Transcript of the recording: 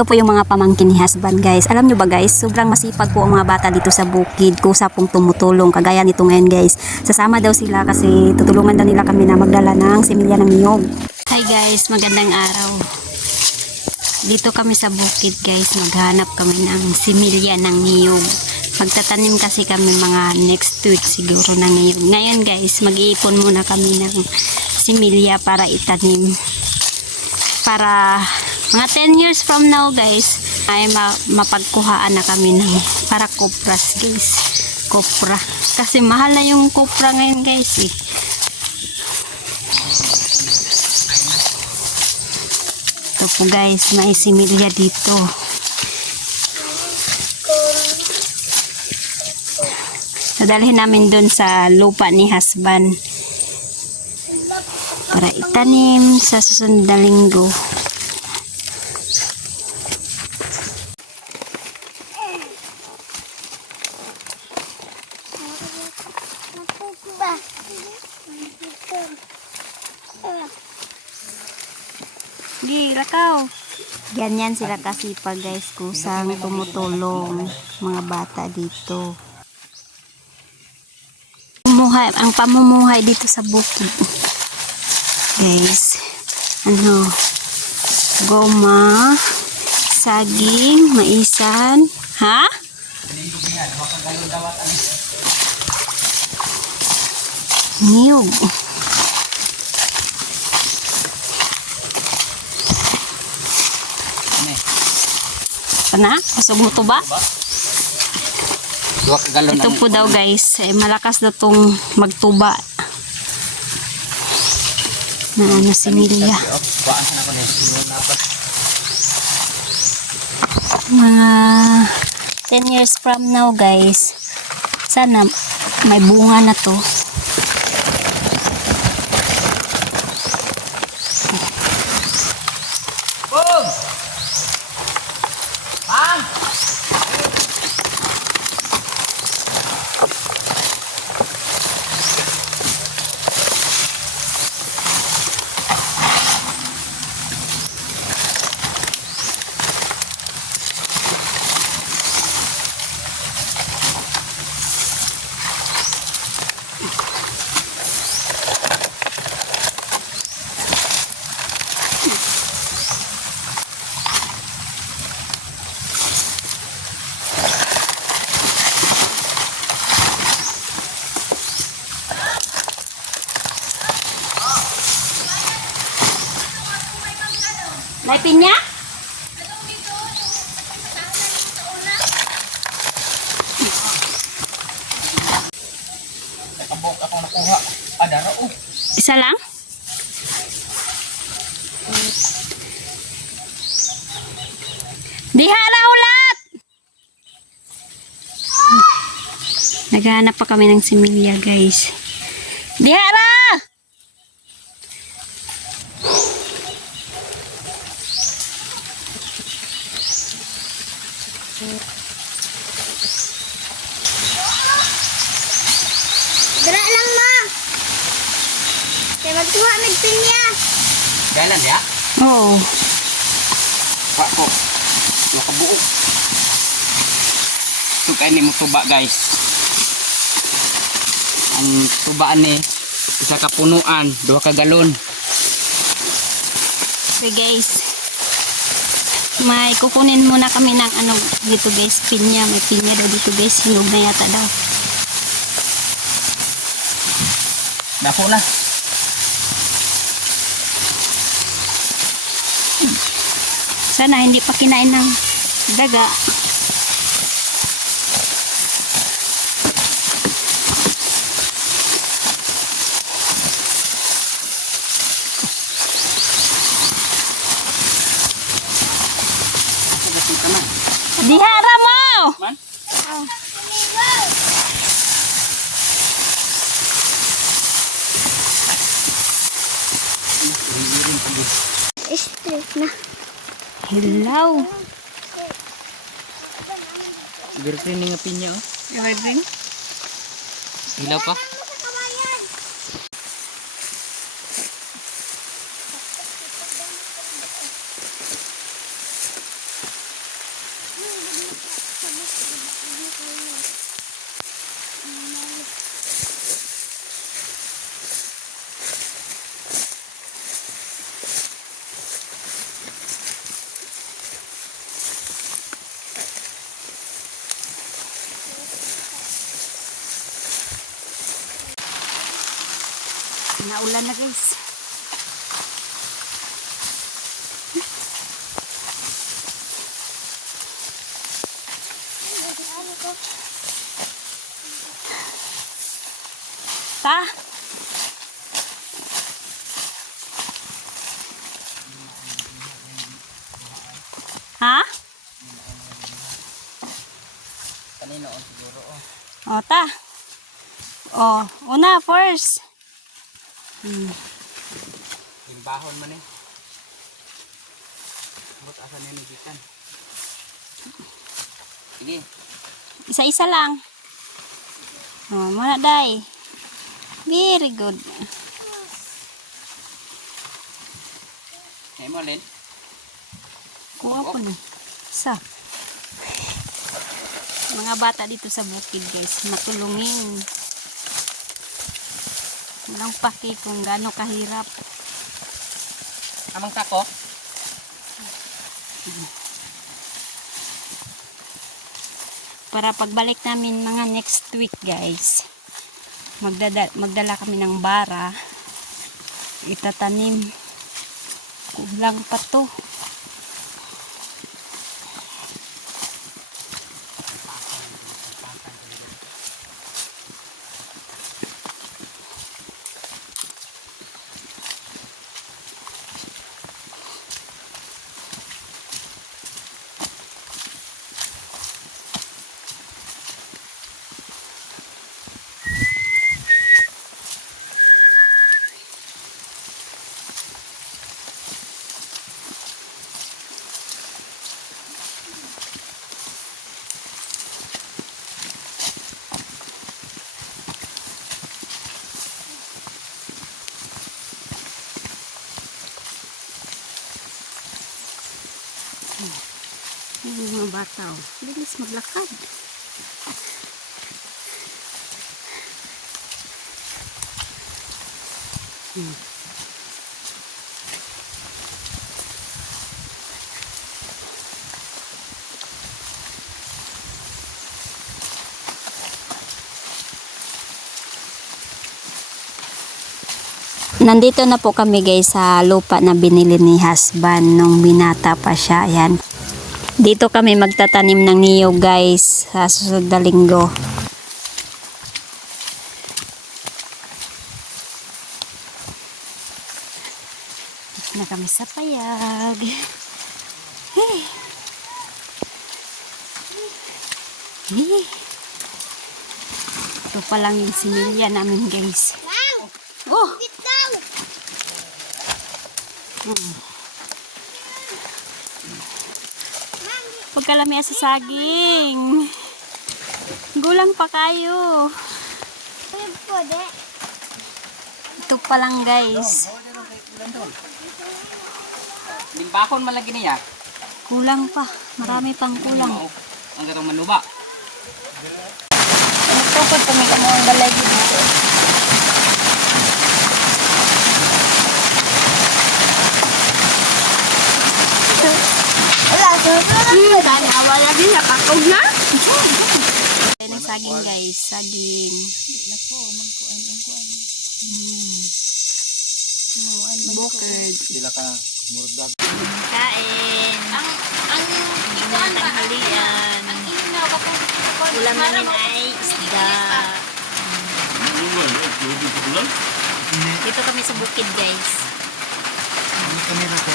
Ito po yung mga pamangkin ni husband, guys. Alam nyo ba, guys, sobrang masipag po ang mga bata dito sa bukid. Kusa pong tumutulong. Kagaya nito ngayon, guys. Sasama daw sila kasi tutulungan daw nila kami na magdala ng similya ng niyog. Hi guys, magandang araw. Dito kami sa bukid, guys. Maghanap kami ng similya ng niyog. Magtatanim kasi kami mga next week siguro na niyog. Ngayon, guys, mag-iipon muna kami ng similya para itanim. Para mga 10 years from now, guys, ay mapagkuhaan na kami ng para kopras, guys. Kopra. Kasi mahal na yung kopra ngayon, guys, eh. Ito po, guys, may similya dito. Dadalhin namin doon sa lupa ni husband para itanim sa susunod na linggo. Lakaw. Ganyan sila kasipag, guys, kusang tumutulong mga bata dito. Ang pamumuhay dito sa bukid, guys, goma, saging, maisan, ha? Niyog. Pana? Masog mo to ba? Ito po daw, guys, malakas na tong magtuba na similya. Mga 10 years from now, guys, sana may bunga na to. May pinya? Isa lang? Dihara ulat! Naghahanap pa kami ng similya, guys. Dihara! Dara lang, ma. Kaya magtuwa nagpinya. Galan ya? Oo. Pak ko. Dua ka buok. Sukay ni mo tuba, guys. Ang tubaan ni isa ka punuan, 2 ka galon. Okay, guys. May kukunin muna kami ng dito, guys, pinya. May pinya daw dito, guys. Hinog na yata daw. Dako na. Sana hindi pa kinain ng daga. Dihara mo! Man? Straight na. Hello. Evergreen nga pinya, oh. Evergreen? Hilaw pa. Naulan na guys. Ta? Ha? Kanino siguro oh. O, ta. O, una first. Timbahon man eh. But asa niya nagikan. Sige. Isa-isa lang. O, muna day. Very good. Ngayon mo Len. Kuha ko na. Isa. Mga bata dito sa bukid guys, matulungin. Walang paki kung gaano kahirap. Amang tako. Para pagbalik namin mga next week guys, magdala kami ng bara. Itatanim. Kulang pa to. Yung mga bata, oh. Bilis maglakad. Nandito na po kami guys sa lupa na binili ni husband nung binata pa siya. Ayan. Dito kami magtatanim ng niyog guys sa susunod na linggo. Dito na kami sa payag. Hey. Hey. Ito pa lang yung similya namin guys. Oh! Bitaw! Pagkalami sa saging. Gulang pa kayo. Pwede po, de. Ito pa lang guys. Timbahon man lagi niya. Kulang pa. Marami pang kulang. Ang gatong manuba. Nagtukod kami ka mga balay dito. Wala, dahil awa lagi sa pakog na. Ayan ang saging guys. Saging. Bukid. Sila ka murdag. Kain. Ang Tanghalian. Ulam namin ay isda. Dito kami sa bukid guys. Ano kami na ko